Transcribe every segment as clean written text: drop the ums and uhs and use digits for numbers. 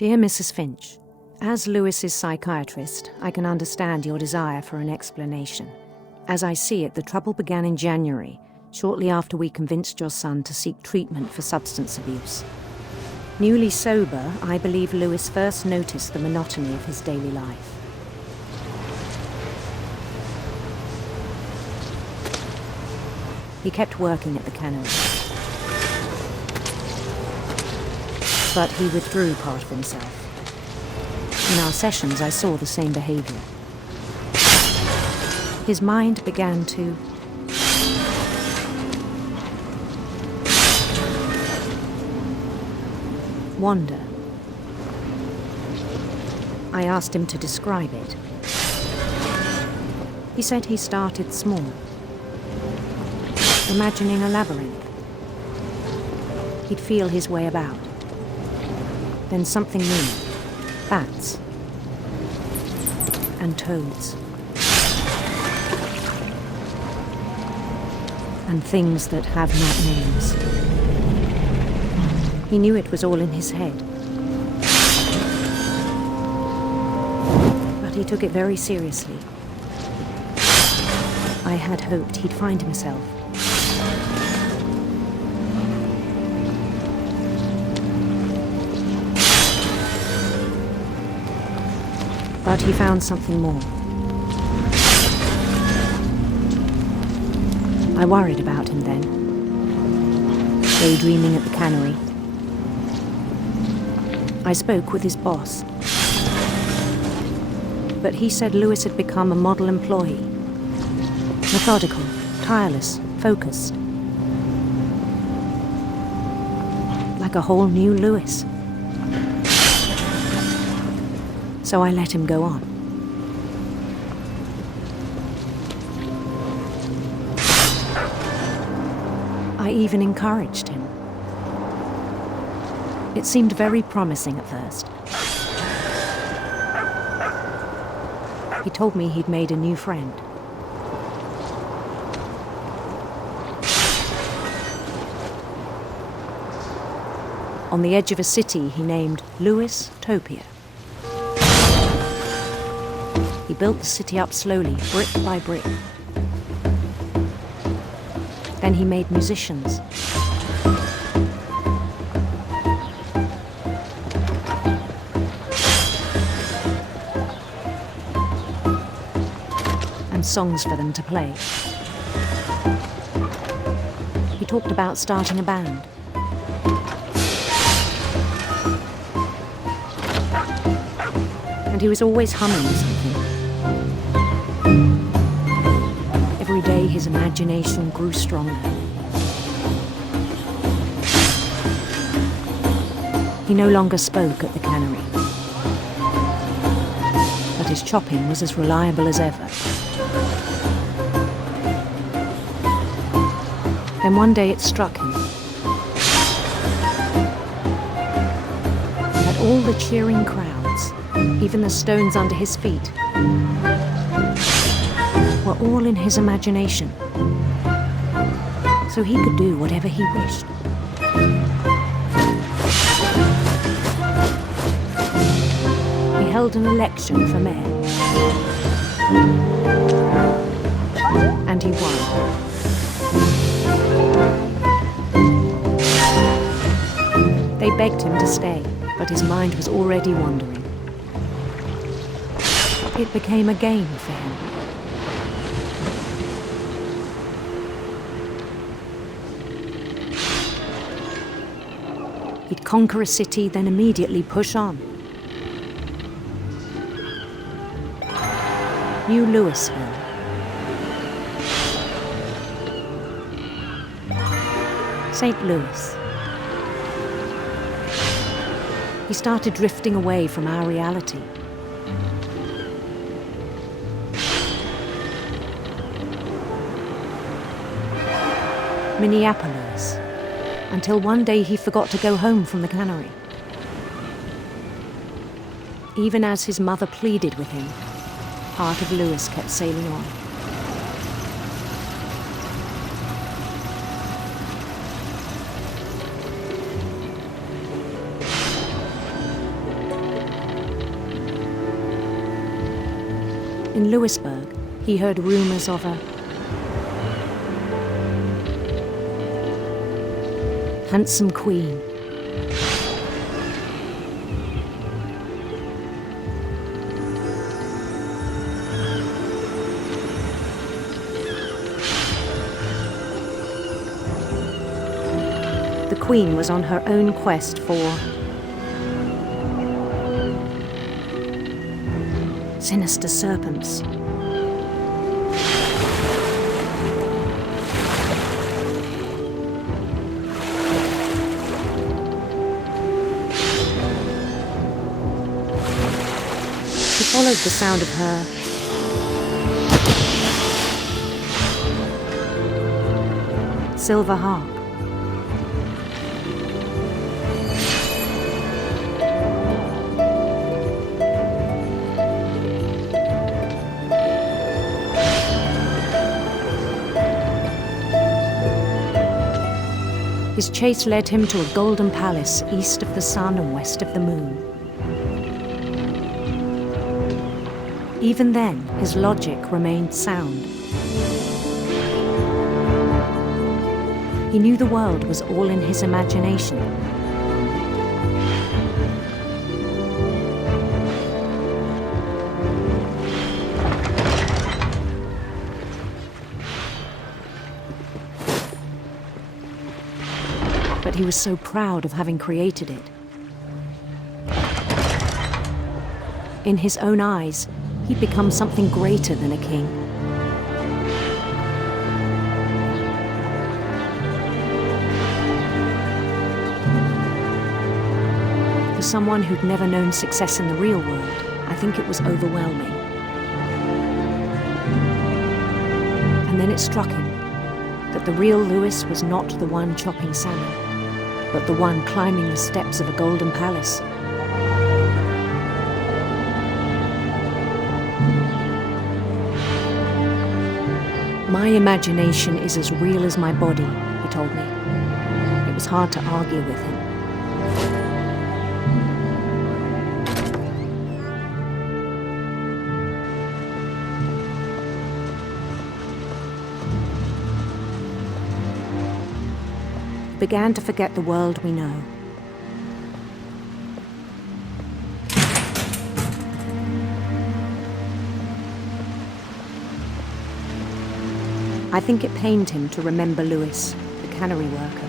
Dear Mrs. Finch, as Lewis's psychiatrist, I can understand your desire for an explanation. As I see it, the trouble began in January, shortly after we convinced your son to seek treatment for substance abuse. Newly sober, I believe Lewis first noticed the monotony of his daily life. He kept working at the cannery, but he withdrew part of himself. In our sessions, I saw the same behavior. His mind began to wander. I asked him to describe it. He said he started small, imagining a labyrinth. He'd feel his way about. Then something moved. Bats and toads and things that have not names. He knew it was all in his head, but he took it very seriously. I had hoped he'd find himself. But he found something more. I worried about him then, daydreaming at the cannery. I spoke with his boss, but he said Lewis had become a model employee. Methodical, tireless, focused. Like a whole new Lewis. So I let him go on. I even encouraged him. It seemed very promising at first. He told me he'd made a new friend. On the edge of a city he named Lewis-topia. He built the city up slowly, brick by brick. Then he made musicians. And songs for them to play. He talked about starting a band. And he was always humming something. Every day his imagination grew stronger. He no longer spoke at the cannery, but his chopping was as reliable as ever. Then one day it struck him that all the cheering crowds, even the stones under his feet, were all in his imagination, so he could do whatever he wished. He held an election for mayor, and he won. They begged him to stay, but his mind was already wandering. It became a game for him. He'd conquer a city, then immediately push on. New Louisville. St. Louis. He started drifting away from our reality. Minneapolis, until one day he forgot to go home from the cannery. Even as his mother pleaded with him, part of Lewis kept sailing on. In Louisburg, he heard rumors of a handsome queen. The queen was on her own quest for sinister serpents. He followed the sound of her silver harp. His chase led him to a golden palace east of the sun and west of the moon. Even then, his logic remained sound. He knew the world was all in his imagination. But he was so proud of having created it. In his own eyes, he'd become something greater than a king. For someone who'd never known success in the real world, I think it was overwhelming. And then it struck him that the real Lewis was not the one chopping salmon, but the one climbing the steps of a golden palace. My imagination is as real as my body, he told me. It was hard to argue with him. He began to forget the world we know. I think it pained him to remember Lewis, the cannery worker.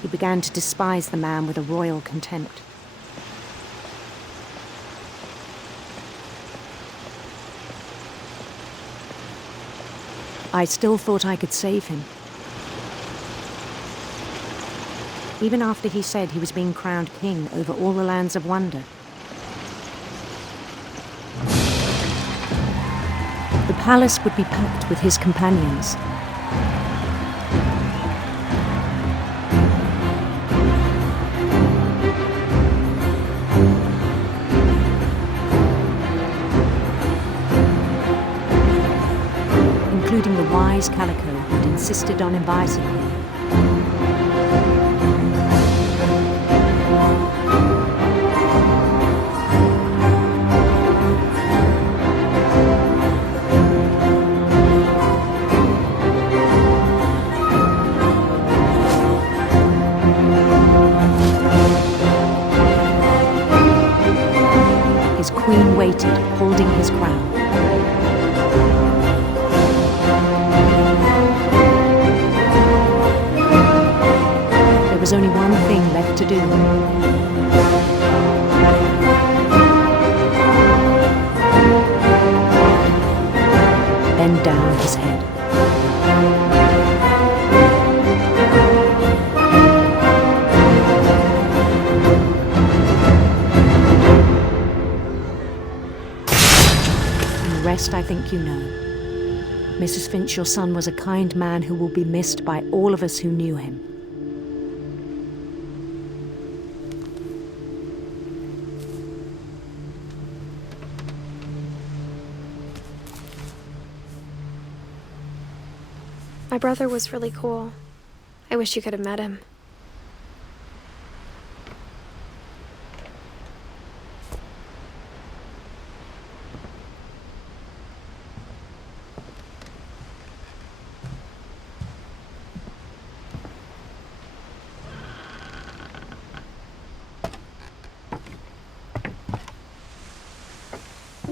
He began to despise the man with a royal contempt. I still thought I could save him. Even after he said he was being crowned king over all the lands of wonder. The palace would be packed with his companions. Including the wise Calico who'd insisted on inviting him. His queen waited, holding his crown. There was only one thing left to do. Bend down his head. And the rest I think you know. Mrs. Finch, your son was a kind man who will be missed by all of us who knew him. My brother was really cool. I wish you could have met him.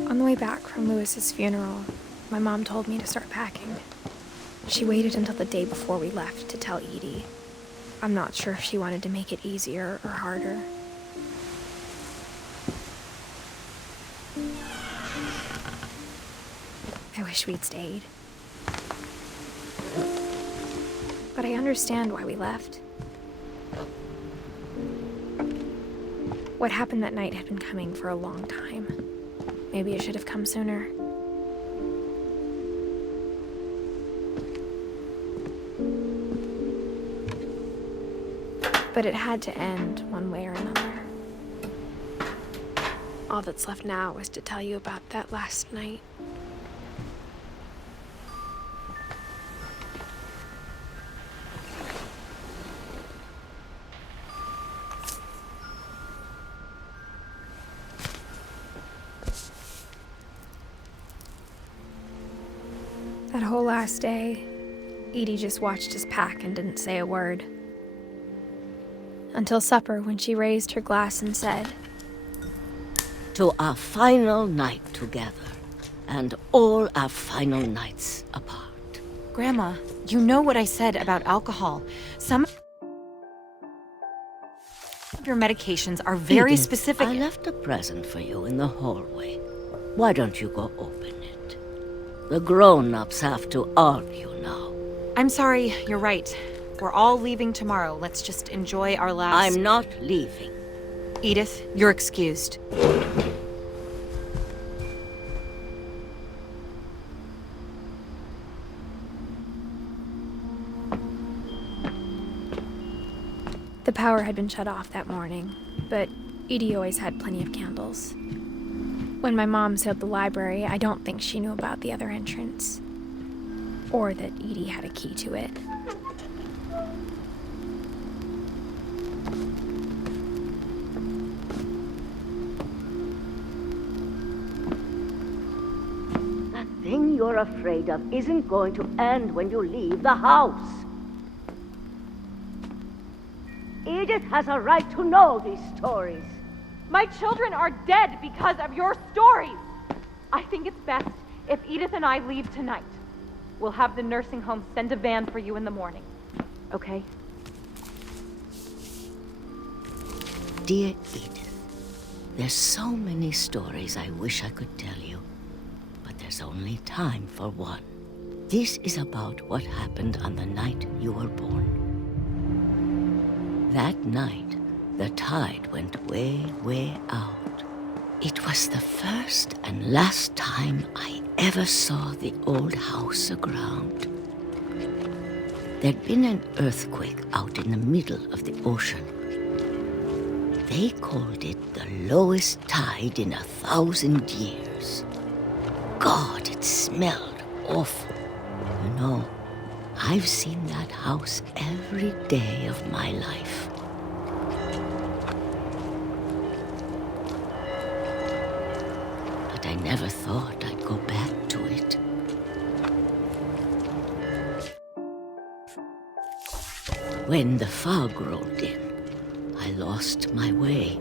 On the way back from Lewis's funeral, my mom told me to start packing. She waited until the day before we left to tell Edie. I'm not sure if she wanted to make it easier or harder. I wish we'd stayed. But I understand why we left. What happened that night had been coming for a long time. Maybe it should have come sooner. But it had to end one way or another. All that's left now is to tell you about that last night. That whole last day, Edie just watched us pack and didn't say a word. Until supper, when she raised her glass and said, "To our final night together, and all our final nights apart." Grandma, you know what I said about alcohol. Some of your medications are very Edith, specific. I left a present for you in the hallway. Why don't you go open it? The grown-ups have to argue now. I'm sorry, you're right. We're all leaving tomorrow. Let's just enjoy our last... I'm not leaving. Edith, you're excused. The power had been shut off that morning, but Edie always had plenty of candles. When my mom sealed the library, I don't think she knew about the other entrance. Or that Edie had a key to it. That thing you're afraid of isn't going to end when you leave the house. Edith has a right to know these stories. My children are dead because of your stories. I think it's best if Edith and I leave tonight. We'll have the nursing home send a van for you in the morning. Okay? Dear Edith, there's so many stories I wish I could tell you, but there's only time for one. This is about what happened on the night you were born. That night, the tide went way, way out. It was the first and last time I ever saw the old house aground. There'd been an earthquake out in the middle of the ocean. They called it the lowest tide in 1,000 years. God, it smelled awful. You know, I've seen that house every day of my life. But I never thought I'd go back to it. When the fog rolled in, I lost my way.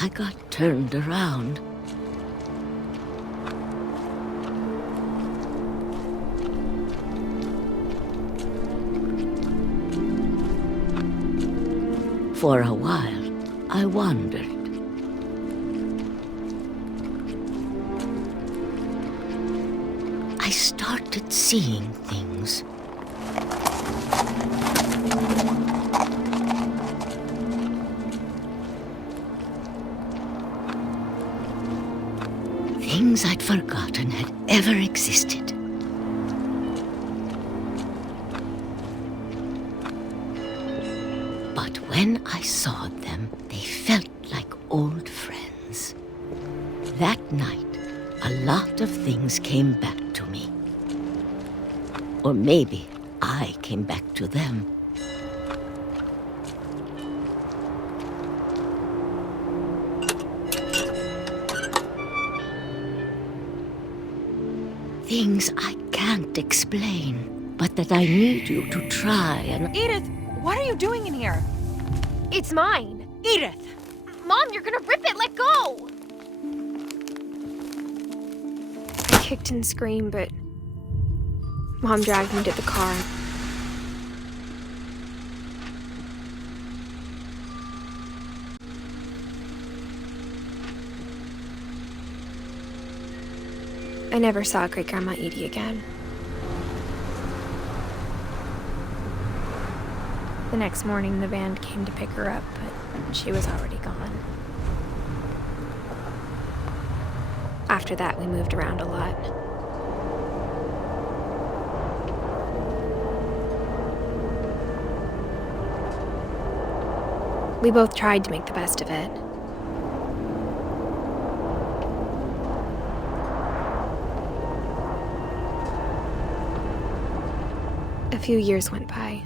I got turned around. For a while, I wandered. I started seeing things. Things I'd forgotten had ever existed. But when I saw them, they felt like old friends. That night, a lot of things came back to me. Or maybe I came back to them. Things I can't explain, but that I need you to try and... Edith, what are you doing in here? It's mine. Edith! Mom, you're gonna rip it! Let go! I kicked and screamed, but Mom dragged me to the car. I never saw Great-Grandma Edie again. The next morning, the van came to pick her up, but she was already gone. After that, we moved around a lot. We both tried to make the best of it. A few years went by.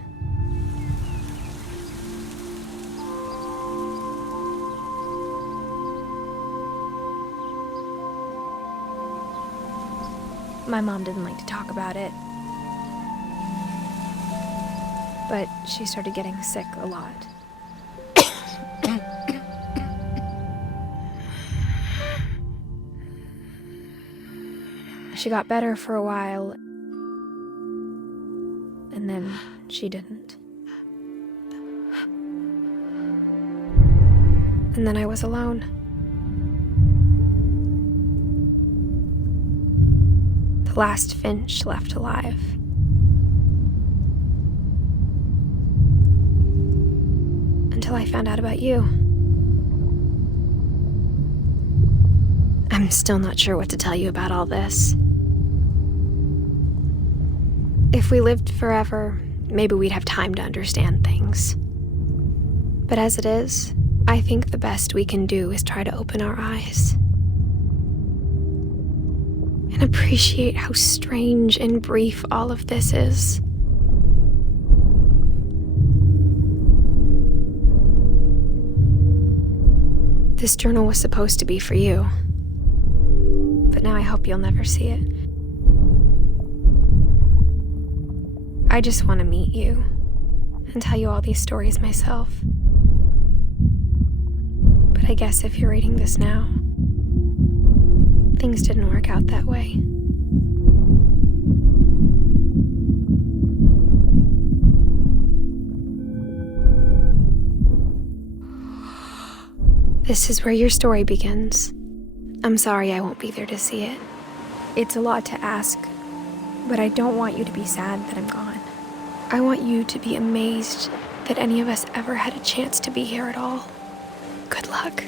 My mom didn't like to talk about it, but she started getting sick a lot. She got better for a while, and then she didn't. And then I was alone. The last Finch left alive. Until I found out about you. I'm still not sure what to tell you about all this. If we lived forever, maybe we'd have time to understand things. But as it is, I think the best we can do is try to open our eyes. And appreciate how strange and brief all of this is. This journal was supposed to be for you. But now I hope you'll never see it. I just want to meet you and tell you all these stories myself. But I guess if you're reading this now, things didn't work out that way. This is where your story begins. I'm sorry I won't be there to see it. It's a lot to ask, but I don't want you to be sad that I'm gone. I want you to be amazed that any of us ever had a chance to be here at all. Good luck.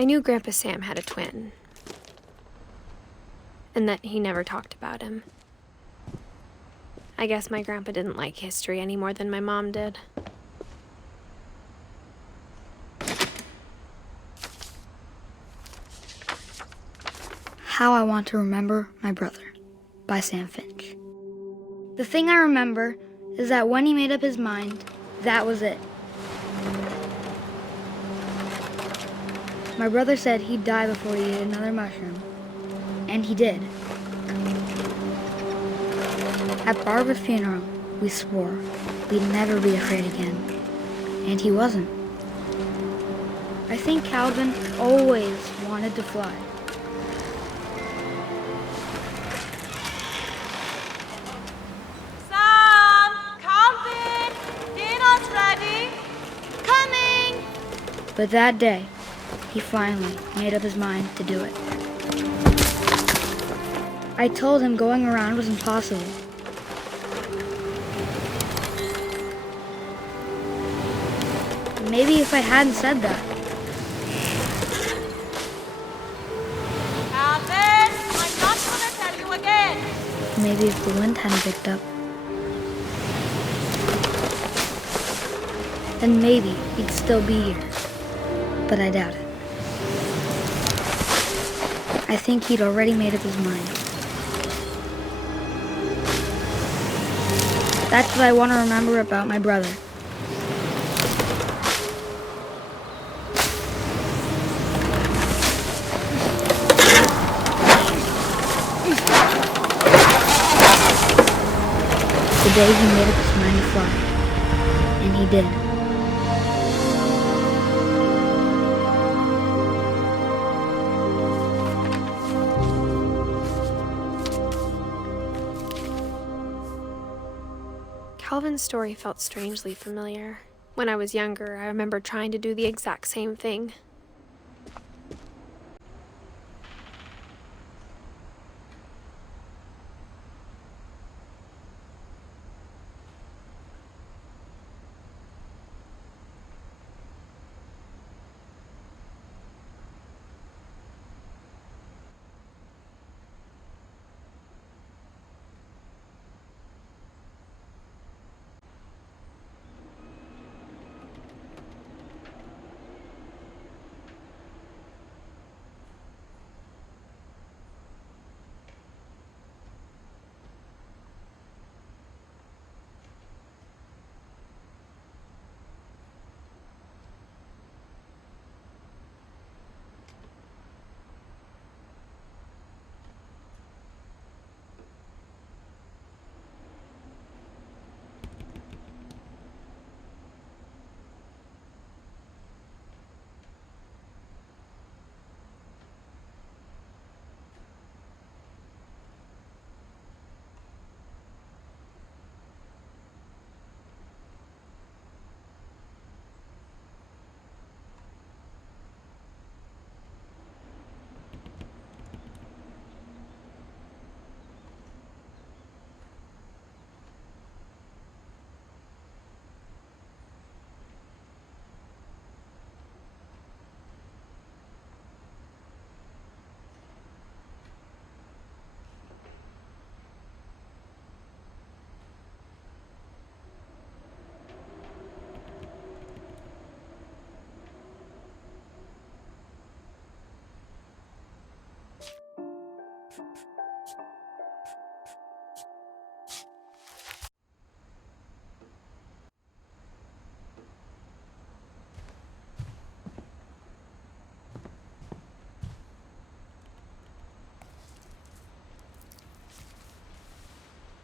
I knew Grandpa Sam had a twin, and that he never talked about him. I guess my grandpa didn't like history any more than my mom did. How I Want to Remember My Brother by Sam Finch. The thing I remember is that when he made up his mind, that was it. My brother said he'd die before he ate another mushroom, and he did. At Barbara's funeral, we swore we'd never be afraid again, and he wasn't. I think Calvin always wanted to fly. Sam! Calvin! Dinner's ready! Coming! But that day, he finally made up his mind to do it. I told him going around was impossible. Maybe if I hadn't said that. Calvin! I'm not gonna tell you again! Maybe if the wind hadn't picked up. Then maybe he'd still be here. But I doubt it. I think he'd already made up his mind. That's what I want to remember about my brother. The day he made up his mind to fly. And he did. Calvin's story felt strangely familiar. When I was younger, I remember trying to do the exact same thing.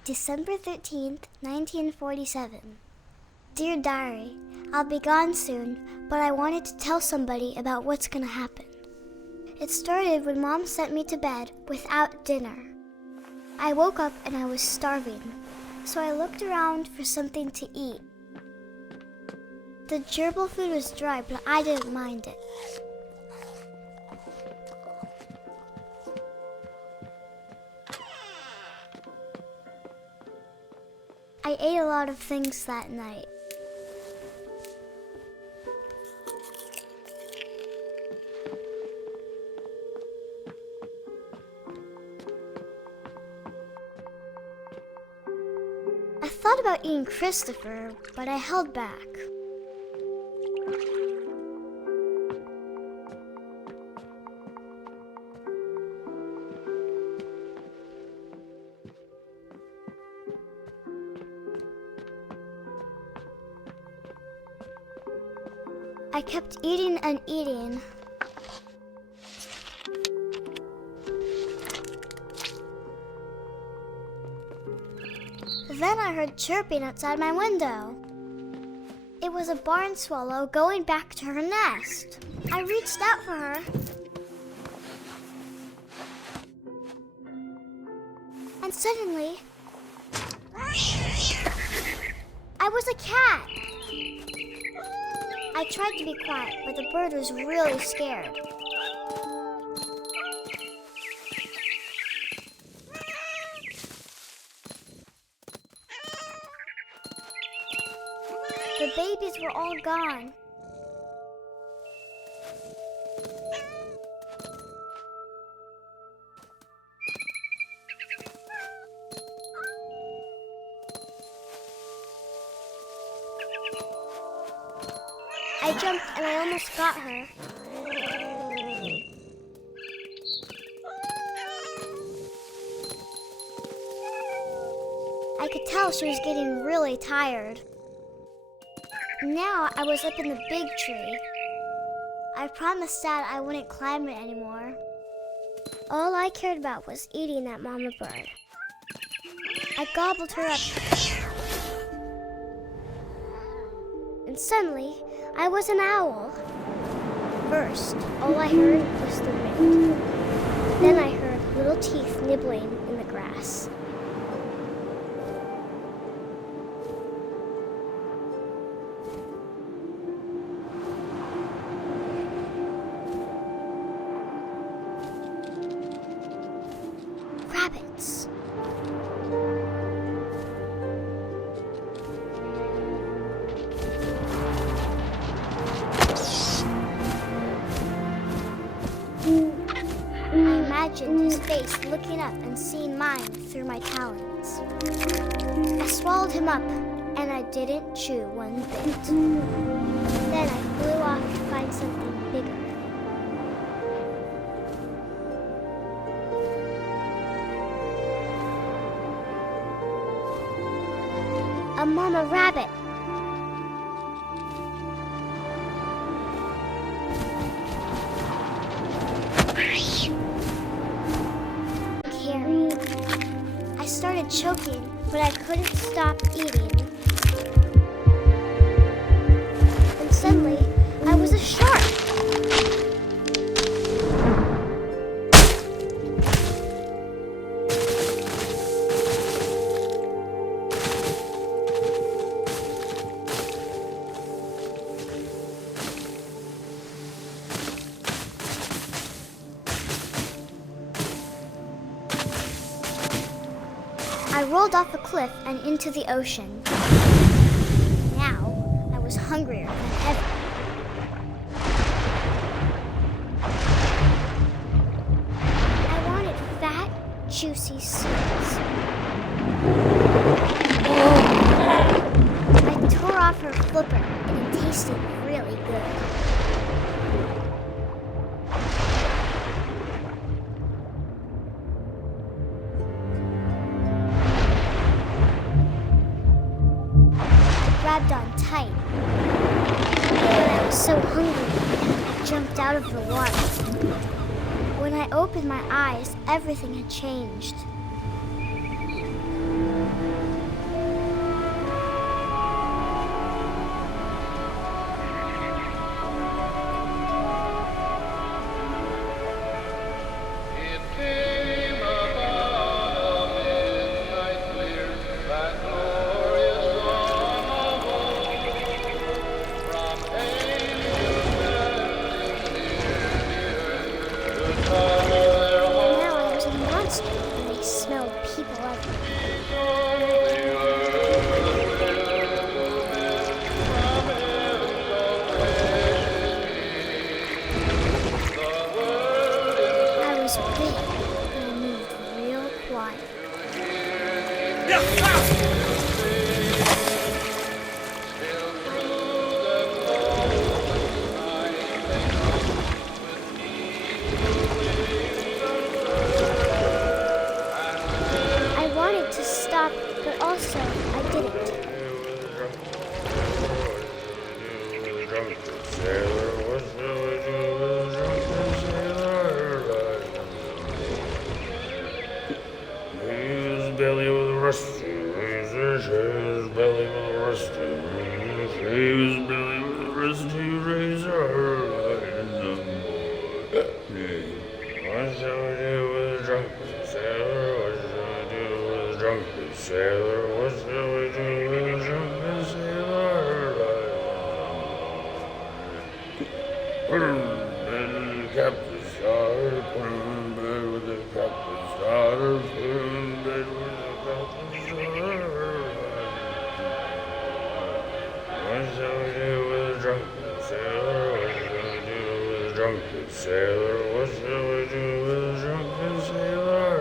December 13th, 1947. Dear Diary, I'll be gone soon, but I wanted to tell somebody about what's gonna happen. It started when Mom sent me to bed without dinner. I woke up and I was starving, so I looked around for something to eat. The gerbil food was dry, but I didn't mind it. I ate a lot of things that night. thought about eating Christopher, but I held back. I kept eating and eating. Then I heard chirping outside my window. It was a barn swallow going back to her nest. I reached out for her. And suddenly, I was a cat. I tried to be quiet, but the bird was really scared. The babies were all gone. I jumped and I almost got her. I could tell she was getting really tired. Now I was up in the big tree. I promised Dad I wouldn't climb it anymore. All I cared about was eating that mama bird. I gobbled her up. And suddenly, I was an owl. First, all I heard was the wind. Then I heard little teeth nibbling in the grass. Rabbits. I imagined his face looking up and seeing mine through my talons. I swallowed him up, and I didn't chew one bit. Then I flew off to find something bigger. A mama rabbit. Carrie. I started choking, but I couldn't stop eating. And suddenly, I was a shark. I rolled off a cliff and into the ocean. Now, I was hungrier than ever. I wanted fat, juicy seals. I tore off her flipper, and it tasted really good. Grabbed on tight. When I was so hungry, I jumped out of the water. When I opened my eyes, everything had changed. he was Billy with a rusty razor in the morning. What shall we do with a drunken sailor? What shall we do with a drunken sailor? What shall we do with a drunken sailor? Put him in bed with the captain's daughter. Put him in bed with the captain's daughter. Put him in bed with the captain's daughter. What shall we do with a drunken sailor? What shall we do with a drunken sailor? What shall we do with a drunken sailor?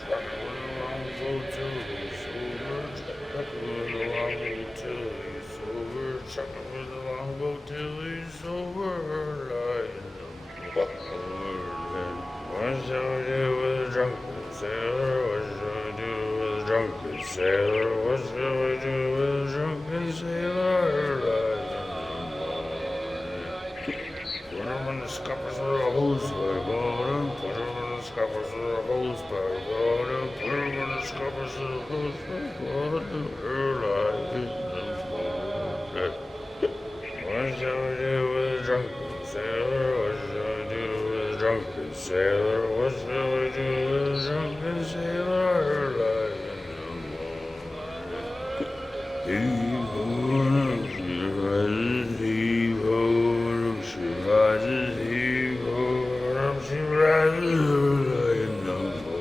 Struck with a longboat till he's sober. Struck with a longboat till he's sober. Struck with a longboat till he's sober. What shall we do with a drunken sailor? What shall we do with a drunken sailor? What shall we do with a drunken sailor? Put him in the scuppers with a hose pipe on him. Put him in the scuppers with a hose pipe on him. Put him in the scuppers with a hose pipe on him. What shall we do with a drunken sailor? What shall we do with a drunken sailor? What shall we do with a drunken sailor? Heave-ho, she rises, heave-ho, she rises, heave-ho, she rises in the morning.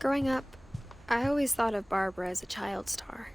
Growing up, I always thought of Barbara as a child star.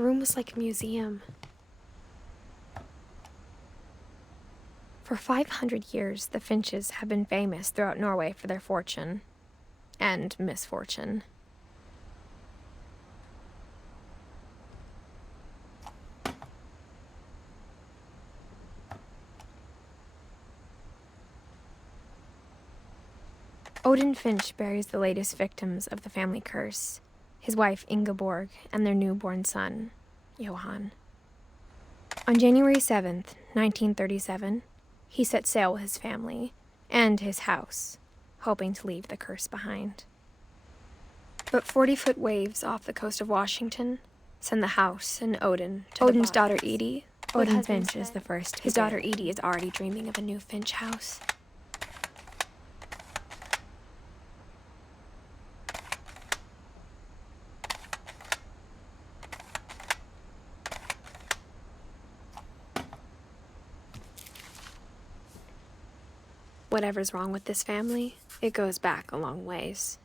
Her room was like a museum. For 500 years, the Finches have been famous throughout Norway for their fortune and misfortune. Odin Finch buries the latest victims of the family curse, his wife Ingeborg and their newborn son, Johan. On January 7th, 1937, he set sail with his family and his house, hoping to leave the curse behind. But 40-foot waves off the coast of Washington send the house and Odin to Odin's daughter Edith. Odin Finch is the first. His daughter Edith is already dreaming of a new Finch house. Whatever's wrong with this family, it goes back a long ways.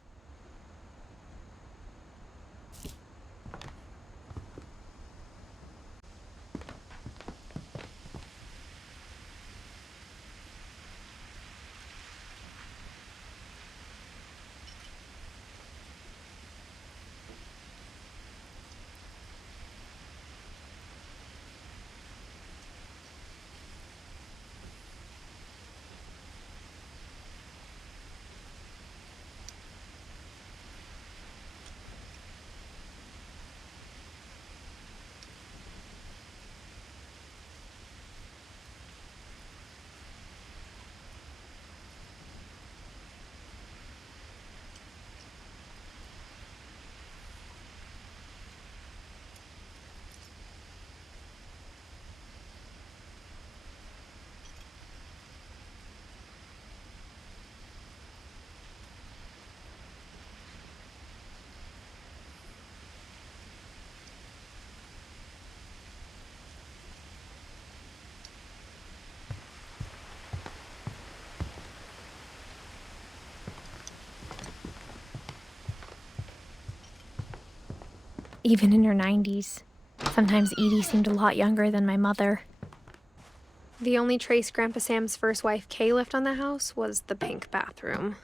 Even in her 90s. Sometimes Edie seemed a lot younger than my mother. The only trace Grandpa Sam's first wife, Kay, left on the house was the pink bathroom.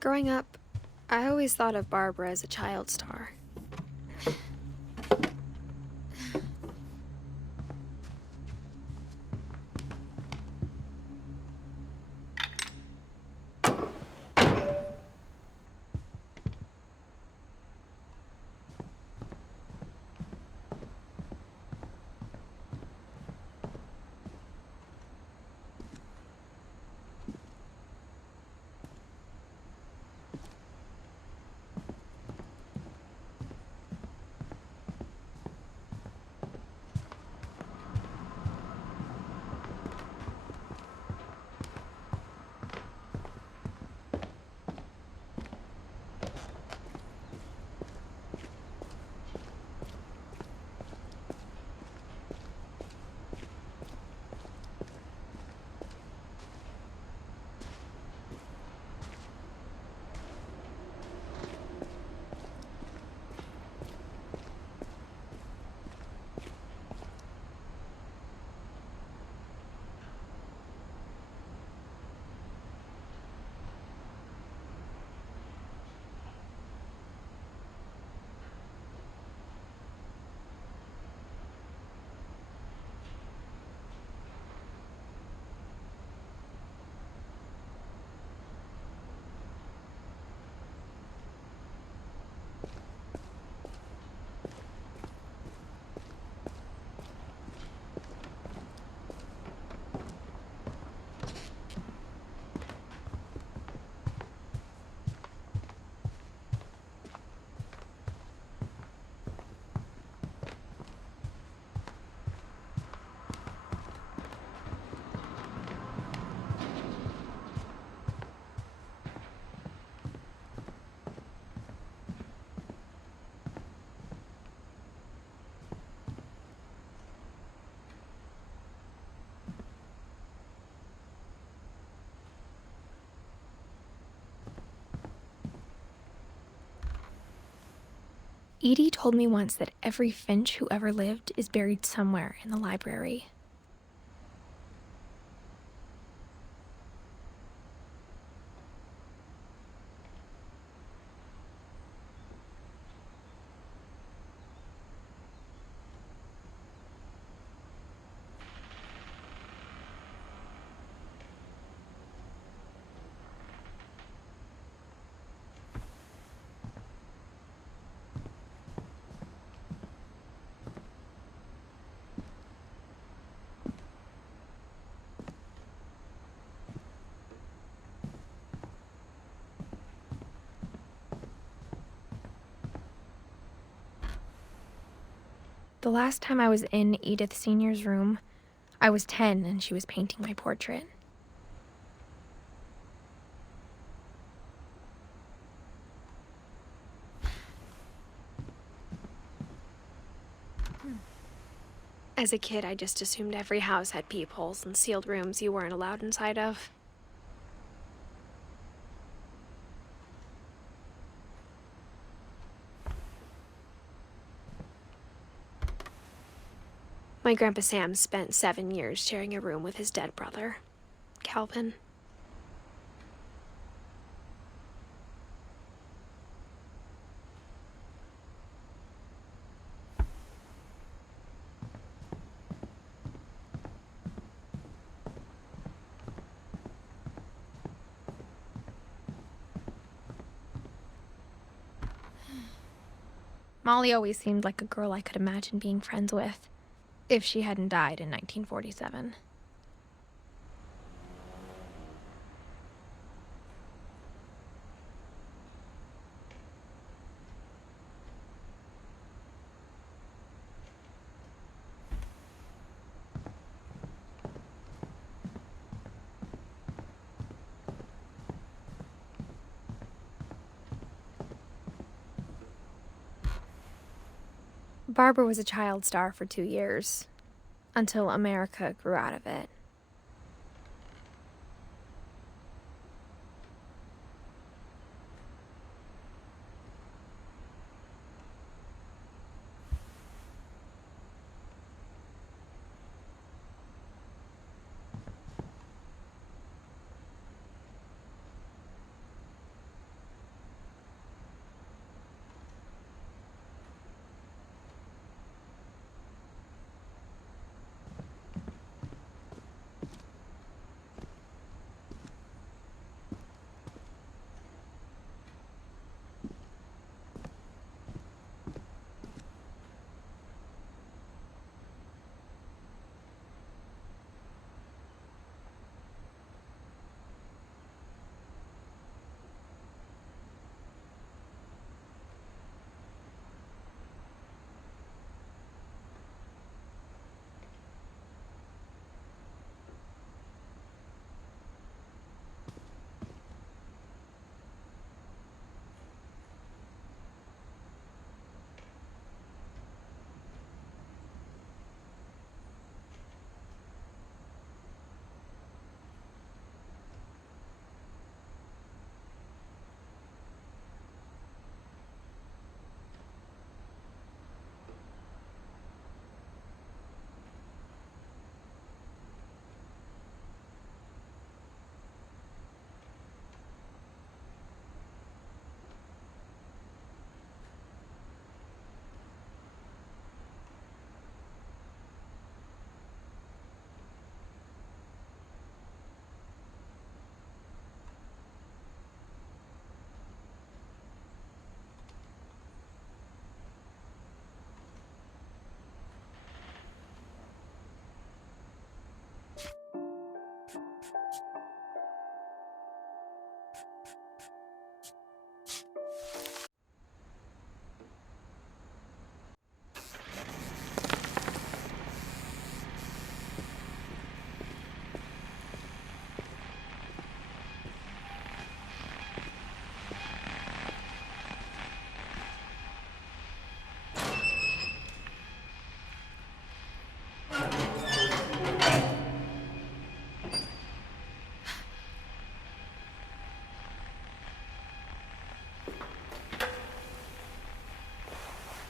Growing up, I always thought of Barbara as a child star. Edie told me once that every Finch who ever lived is buried somewhere in the library. The last time I was in Edith Sr.'s room, I was 10 and she was painting my portrait. As a kid, I just assumed every house had peepholes and sealed rooms you weren't allowed inside of. My Grandpa Sam spent 7 years sharing a room with his dead brother, Calvin. Molly always seemed like a girl I could imagine being friends with, if she hadn't died in 1947. Barbara was a child star for 2 years, until America grew out of it.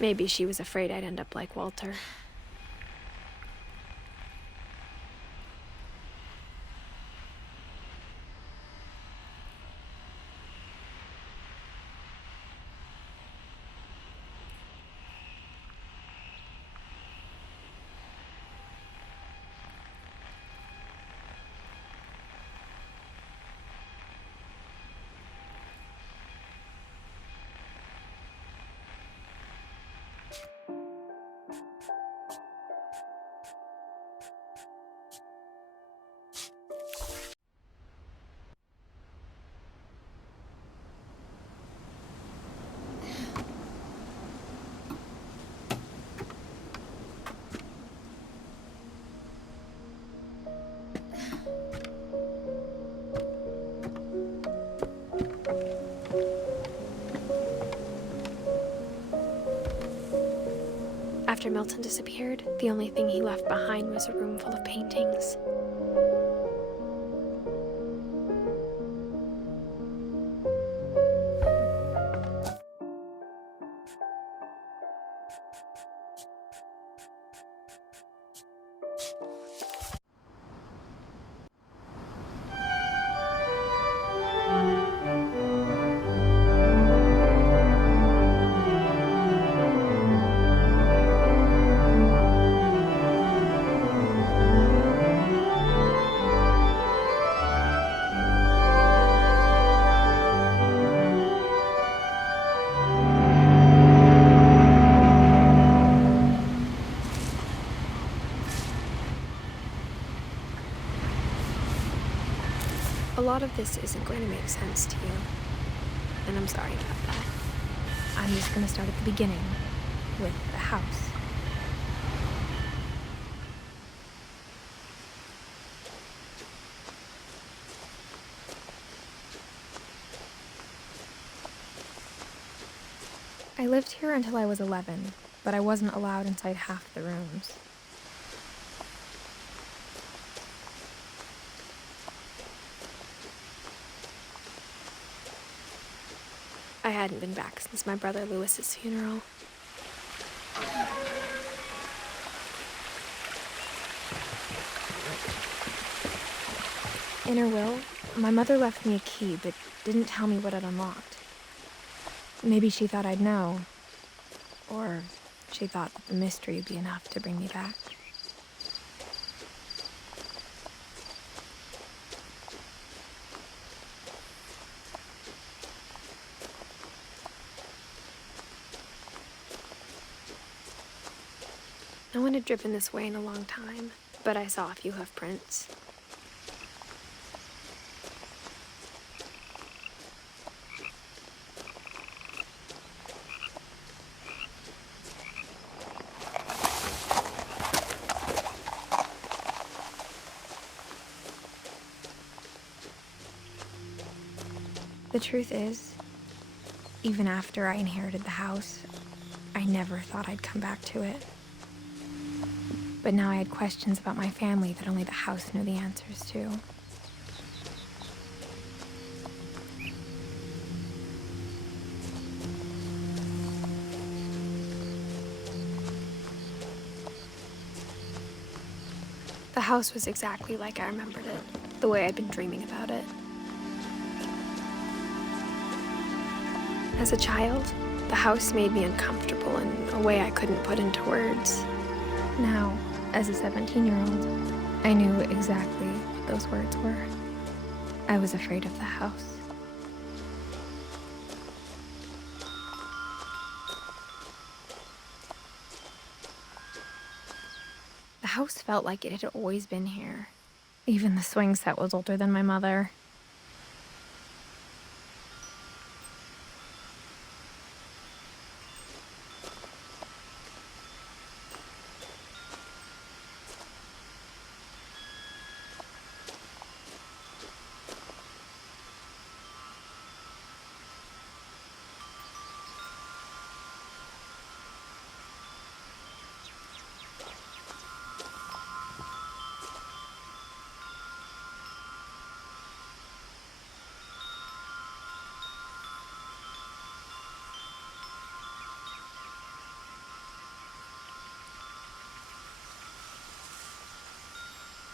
Maybe she was afraid I'd end up like Walter. After Milton disappeared, the only thing he left behind was a room full of paintings. A lot of this isn't going to make sense to you, and I'm sorry about that. I'm just going to start at the beginning, with the house. I lived here until I was 11, but I wasn't allowed inside half the rooms. I hadn't been back since my brother Lewis's funeral. In her will, my mother left me a key, but didn't tell me what it unlocked. Maybe she thought I'd know, or she thought that the mystery would be enough to bring me back. No one had driven this way in a long time, but I saw a few hoof prints. The truth is, even after I inherited the house, I never thought I'd come back to it. But now I had questions about my family that only the house knew the answers to. The house was exactly like I remembered it, the way I'd been dreaming about it. As a child, the house made me uncomfortable in a way I couldn't put into words. Now, as a 17-year-old, I knew exactly what those words were. I was afraid of the house. The house felt like it had always been here. Even the swing set was older than my mother.